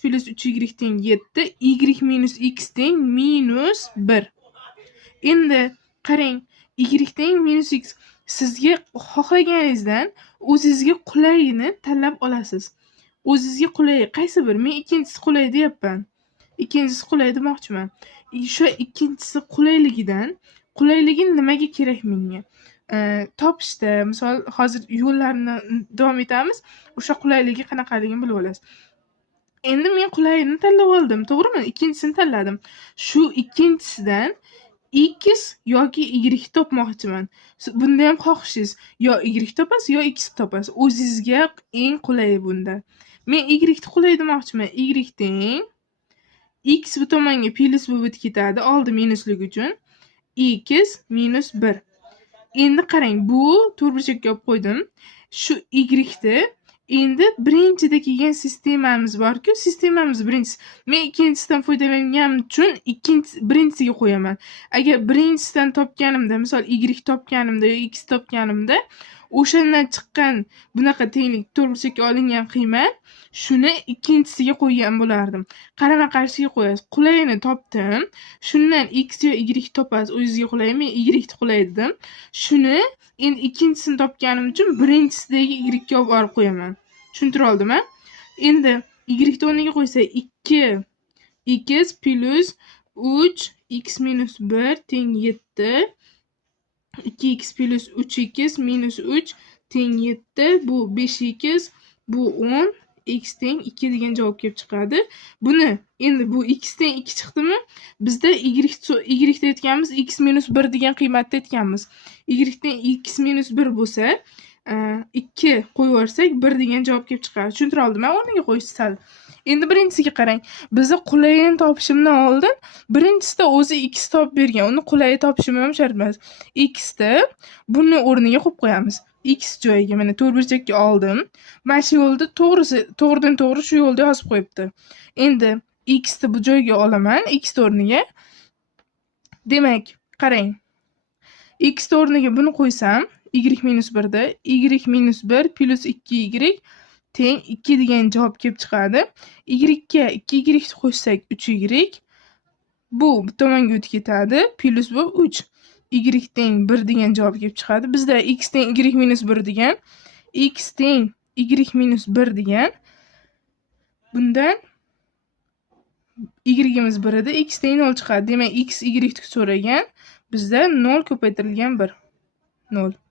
plus 3y teng 7, y minus x teng minus 1. Endi qarang, y teng minus x. Sizga xohlaganingizdan o'zingizga qulayini tanlab olasiz. O'zingizga qulay qaysi bir? Men ikkinchisi qulay deyapman. Ikkinchisi qulay demoqchiman. O'sha ikkinchisi qulayligi nimaga kerak menga? Topishda, misol hozir yo'llarni davom etamiz. O'sha qulayligi qanaqaligini bilib olasiz. Endi men qulayini tanlab oldim, to'g'rimi? Ikkinchisini tanladim. Shu ikkinchisidan x yoki y topmoqchiman. Bunda ham xohishingiz yo y topasiz, yo x topasiz. O'zingizga eng qulayi bunda. Men y qulay demoqchiman. Y teng x bu tomonga plus bo'lib o'tib ketadi, oldi minuslik uchun. X minus 1. Endi qarang, bu to'rtburchakka olib qo'ydim. Shu y endi birinchida kelgan sistemamiz bor-ku, sistemamiz birinchisi. Men ikkinchisidan foydalanganim uchun birinchisiga qo'yaman. Agar birinchisidan topganimda, misol y topganimda yo x topganimda, o'shandan chiqqan bunaqa tenglik to'rtburchakka olingan qiymat, shuni ikkinchisiga qo'ygan bo'lardim. Qarama-qarshiga qo'yasiz. Qulayini topdim. Shundan x yo y topasiz. O'zingizga qulay, men y qulay dedim. Shuni endi ikkinchisini topganim uchun birinchisidagi y ga olib borib qo'yaman. Tushuntira oldimmi? Endi y o'rniga qo'ysak 2x plus 3x minus 1 teng 7. 2x plus 3x minus 3 teng 7. Bu 5x, bu 10. X teng 2 degan javob kelib chiqadi. Buni endi bu x teng 2 chiqdimi? Bizda y aytganmiz, x minus 1 degan qiymatda aytganmiz. Y teng x minus 1 bo'lsa, 2 qo'yib yuborsak 1 degan javob kelib chiqadi. Tushuntira oldimmi? O'rniga qo'yish sal. Endi birinchisiga qarang. Bizni qulayini topishimdan oldin birinchisida o'zi x topib bergan. Uni qulayi topishim ham shart emas. X da buni o'rniga qo'yib qo'yamiz. X joyiga mana to'rtburchakka oldim. Mana shu yo'lda to'g'ridan to'g'ri shu yo'lda yozib qo'yibdi. Endi x ni bu joyga olaman, x o'rniga. Demak, qarang. X o'rniga buni qo'ysam, y minus 1 da y minus 1 plus 2y teng 2 degan javob kelib chiqadi. Y ga 2y qo'shsak 3y. Bu tomonga o'tib ketadi. Plus bu 3. Y teng 1 degan javob kelib chiqadi. Bizda x teng y minus 1 degan. X teng y minus 1 degan. Bundan y'imiz 1 edi. X teng 0 chiqadi. Demak, x y so'ragan. Bizda 0 ko'paytirilgan 1. 0.